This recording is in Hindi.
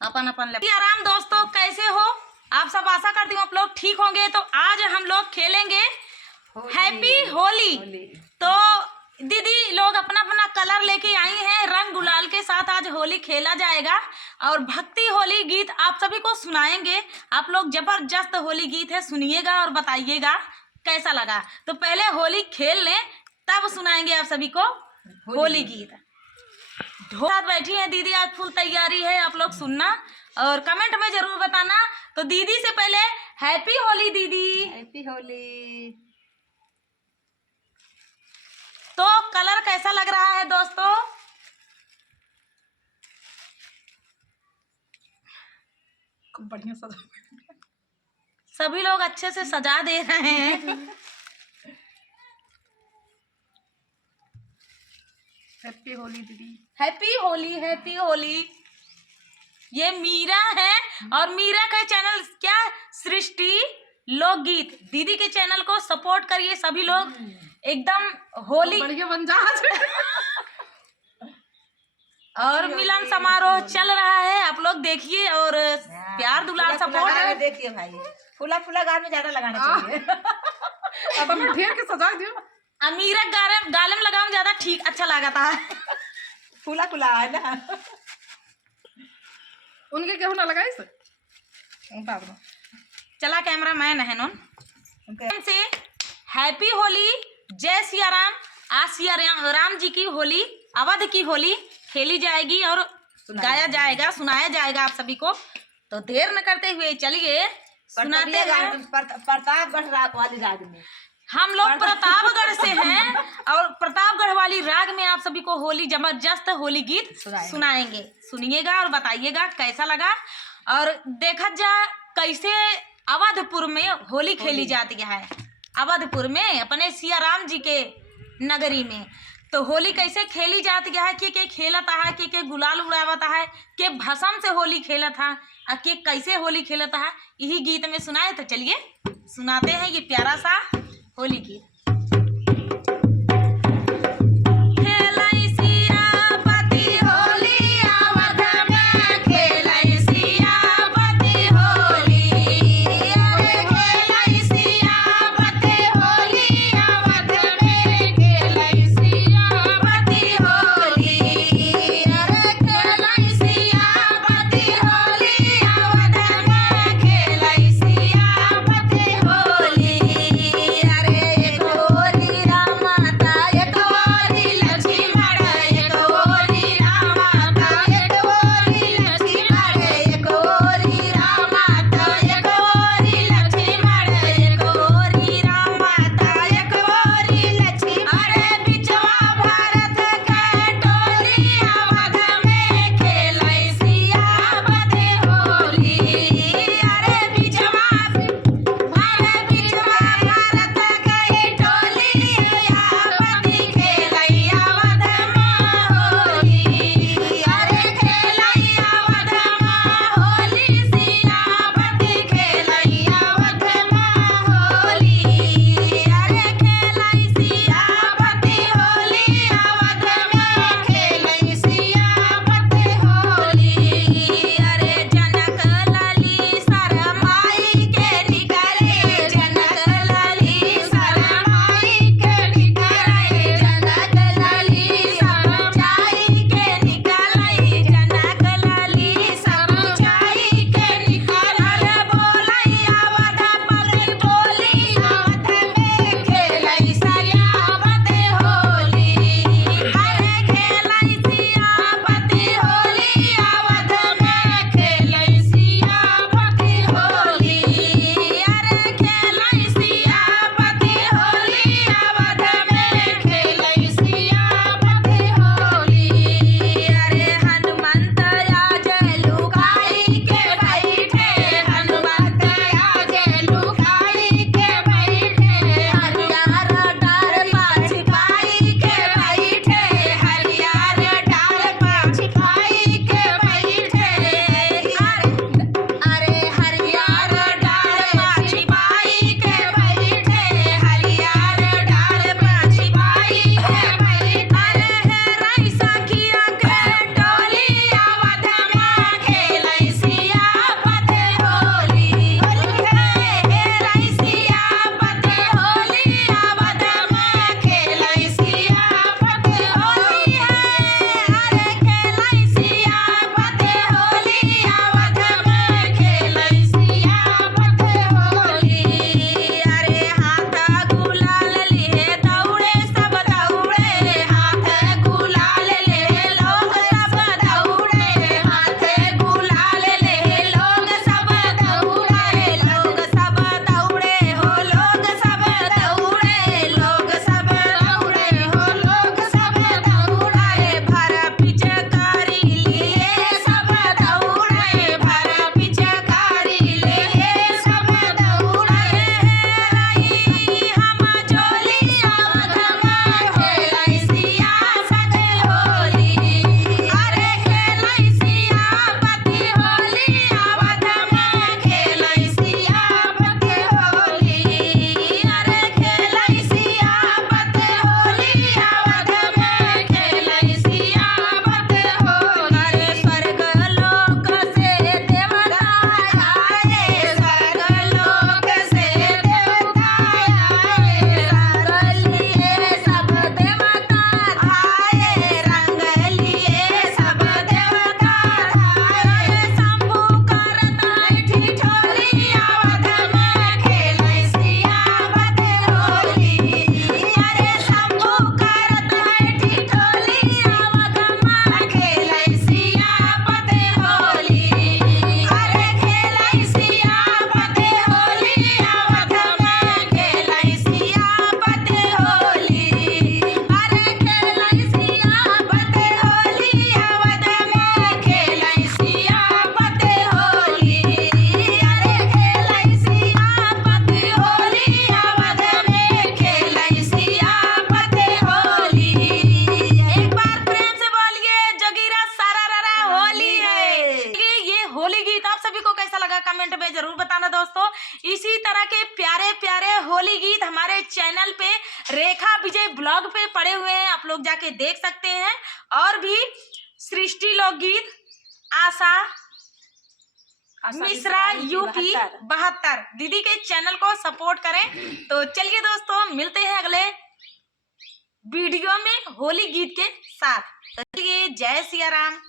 अपन अपन आराम। दोस्तों कैसे हो आप सब? आशा करती हूँ आप लोग ठीक होंगे। तो आज हम लोग खेलेंगे हैप्पी होली। तो दीदी लोग अपना अपना कलर लेके आई हैं, रंग गुलाल के साथ आज होली खेला जाएगा और भक्ति होली गीत आप सभी को सुनाएंगे। आप लोग जबरदस्त होली गीत है, सुनिएगा और बताइएगा कैसा लगा। तो पहले होली खेल लें तब सुनाएंगे आप सभी को होली गीत। साथ बैठी है दीदी, आज फुल तैयारी है, आप लोग सुनना और कमेंट में जरूर बताना। तो दीदी से पहले हैप्पी होली दीदी। हैप्पी होली। तो कलर कैसा लग रहा है दोस्तों? बढ़िया सजा, सभी लोग अच्छे से सजा दे रहे हैं। हैप्पी होली दीदी। Happy Holi, happy Holi. ये मीरा है और मीरा का चैनल क्या, सृष्टि लोकगीत। दीदी के चैनल को सपोर्ट करिए सभी लोग, एकदम होली बढ़िया बन जा। और मिलन समारोह चल रहा है, आप लोग देखिए और प्यार दुलार सपोर्ट देखिए भाई। फूला फूला गाल में ज्यादा लगाना चाहिए। अब मैं ढेर के सजा दियो। अमीरा गाले में लगाओ ज्यादा ठीक अच्छा लगा था। फूला फूला है ना, उनके केहू ना लगाई से। चला कैमरा मैन है नोन से हैप्पी होली, जय सिया राम। आज सिया राम जी की होली, अवध की होली खेली जाएगी और गाया जाएगा, सुनाया जाएगा आप सभी को। तो देर न करते हुए चलिए सुनाते हैं। प्रतापगढ़ वाली राग में हम लोग प्रतापगढ़ से हैं और प्रतापगढ़ वाली राग में आप सभी को होली जबरदस्त होली गीत सुनाएंगे। सुनिएगा और बताइएगा कैसा लगा और देखा जाए कैसे अवधपुर में होली खेली जाती है। अवधपुर में अपने सिया राम जी के नगरी में तो होली कैसे खेली जाती है, के खेलता है, के गुलाल उड़ावता है, के भसम से होली खेलत है और के कैसे होली खेलता है, यही गीत में सुनाए। तो चलिए सुनाते हैं ये प्यारा सा होली गीत। हमारे चैनल पे रेखा विजय ब्लॉग पे पड़े हुए हैं, आप लोग जाके देख सकते हैं। और भी सृष्टि लोकगीत, आशा मिश्रा यूपी 72 दीदी के चैनल को सपोर्ट करें। तो चलिए दोस्तों, मिलते हैं अगले वीडियो में होली गीत के साथ। तो चलिए, जय सिया राम।